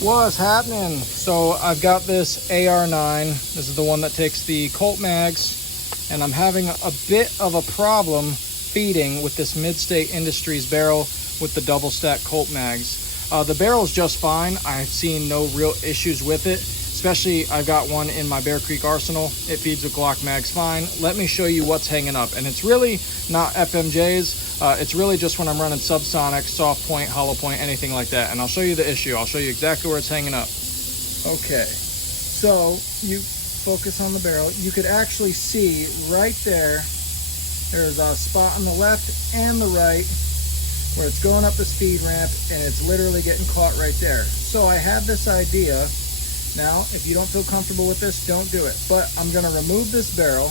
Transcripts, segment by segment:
What's happening? So I've got this AR9. This is the one that takes the Colt mags, and I'm having a bit of a problem feeding with this Mid-State Industries barrel with the double stack Colt mags. The barrel is just fine. I've seen no real issues with it, especially I've got one in my Bear Creek arsenal. It feeds with Glock mags fine. Let me show you what's hanging up, and it's really not FMJs. It's really just when I'm running subsonic, soft point, hollow point, anything like that. And I'll show you the issue. I'll show you exactly where it's hanging up. Okay, so you focus on the barrel. You could actually see right there, there's a spot on the left and the right where it's going up the speed ramp, and it's literally getting caught right there. So I had this idea. Now, if you don't feel comfortable with this, don't do it. But I'm gonna remove this barrel,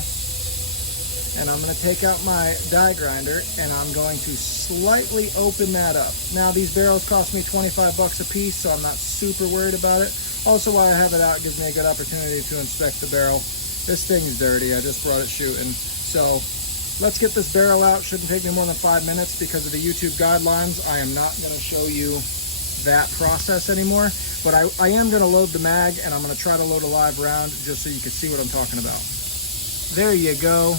and I'm going to take out my die grinder, and I'm going to slightly open that up. Now, these barrels cost me 25 bucks a piece, so I'm not super worried about it. Also, while I have it out, it gives me a good opportunity to inspect the barrel. This thing's dirty. I just brought it shooting. So let's get this barrel out. Shouldn't take me more than 5 minutes. Because of the YouTube guidelines, I am not going to show you that process anymore. But I am going to load the mag, and I'm going to try to load a live round just so you can see what I'm talking about. There you go.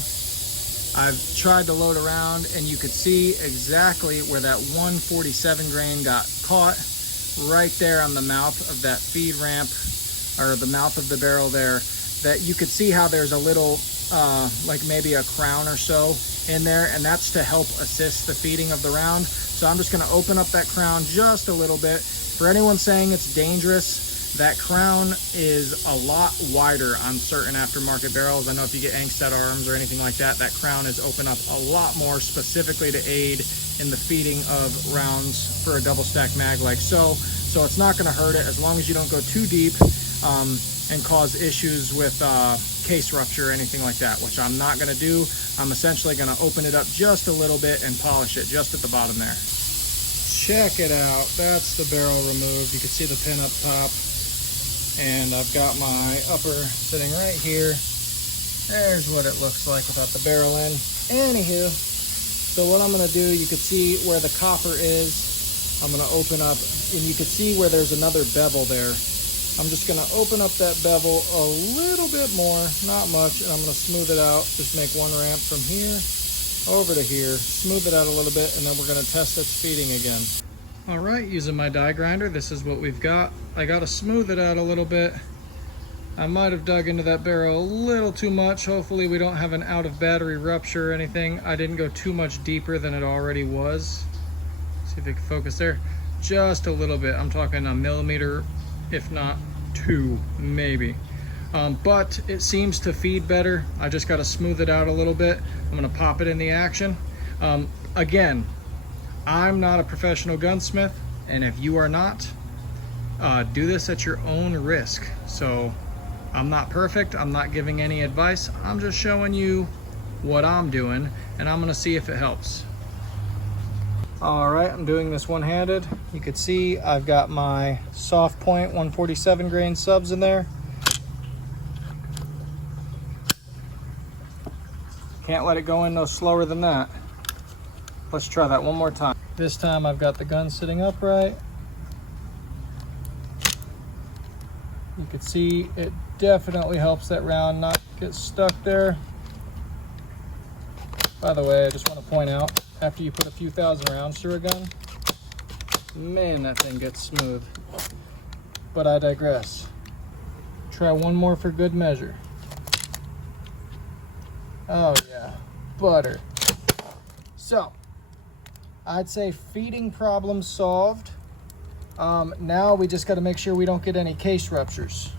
I've tried to load around, and you could see exactly where that 147 grain got caught, right there on the mouth of that feed ramp, or the mouth of the barrel there. That you could see how there's a little, like maybe a crown or so in there, and that's to help assist the feeding of the round. So I'm just gonna open up that crown just a little bit. For anyone saying it's dangerous, that crown is a lot wider on certain aftermarket barrels. I know if you get Angstad arms or anything like that, that crown is open up a lot more specifically to aid in the feeding of rounds for a double stack mag like so. So it's not gonna hurt it as long as you don't go too deep and cause issues with case rupture or anything like that, which I'm not gonna do. I'm essentially gonna open it up just a little bit and polish it just at the bottom there. Check it out, that's the barrel removed. You can see the pin up top. And I've got my upper sitting right here. There's what it looks like without the barrel in. Anywho, so what I'm gonna do, you can see where the copper is. I'm gonna open up, and you can see where there's another bevel there. I'm just gonna open up that bevel a little bit more, not much, and I'm gonna smooth it out. Just make one ramp from here over to here, smooth it out a little bit, and then we're gonna test its feeding again. All right, using my die grinder, this is what we've got. I gotta smooth it out a little bit. I might have dug into that barrel a little too much. Hopefully we don't have an out of battery rupture or anything. I didn't go too much deeper than it already was. See if we can focus there. Just a little bit. I'm talking a millimeter, if not 2, maybe. But it seems to feed better. I just gotta smooth it out a little bit. I'm gonna pop it in the action. Again, I'm not a professional gunsmith, and if you are not, do this at your own risk. So I'm not perfect, I'm not giving any advice, I'm just showing you what I'm doing, and I'm gonna see if it helps. All right, I'm doing this one-handed. You can see I've got my soft point 147 grain subs in there. Can't let it go in no slower than that. Let's try that one more time. This time I've got the gun sitting upright. You can see it definitely helps that round not get stuck there. By the way, I just want to point out, after you put a few thousand rounds through a gun, man, that thing gets smooth. But I digress. Try one more for good measure. Oh yeah, butter. So, I'd say feeding problem solved. Now we just got to make sure we don't get any case ruptures.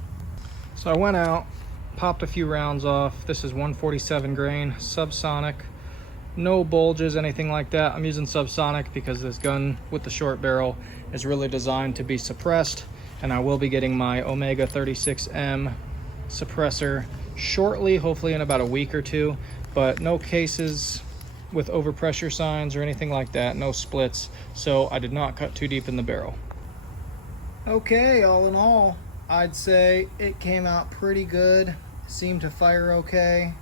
So I went out, popped a few rounds off. This is 147 grain, subsonic. No bulges, anything like that. I'm using subsonic because this gun with the short barrel is really designed to be suppressed. And I will be getting my Omega 36M suppressor shortly, hopefully in about a week or two. But no cases with overpressure signs or anything like that, no splits, so I did not cut too deep in the barrel. Okay, all in all, I'd say it came out pretty good. Seemed to fire okay.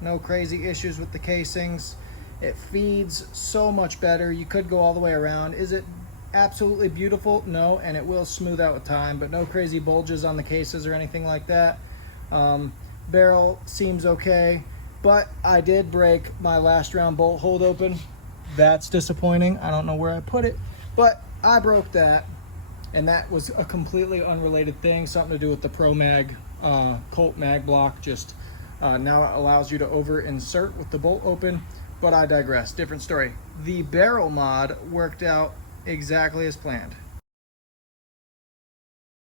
No crazy issues with the casings. It feeds so much better. You could go all the way around. Is it absolutely beautiful? No, and it will smooth out with time, but no crazy bulges on the cases or anything like that. Barrel seems okay, but I did break my last round bolt hold open. That's disappointing. I don't know where I put it, but I broke that, and that was a completely unrelated thing, something to do with the Pro Mag Colt mag block. Just now it allows you to over insert with the bolt open, but I digress. Different story. The barrel mod worked out exactly as planned.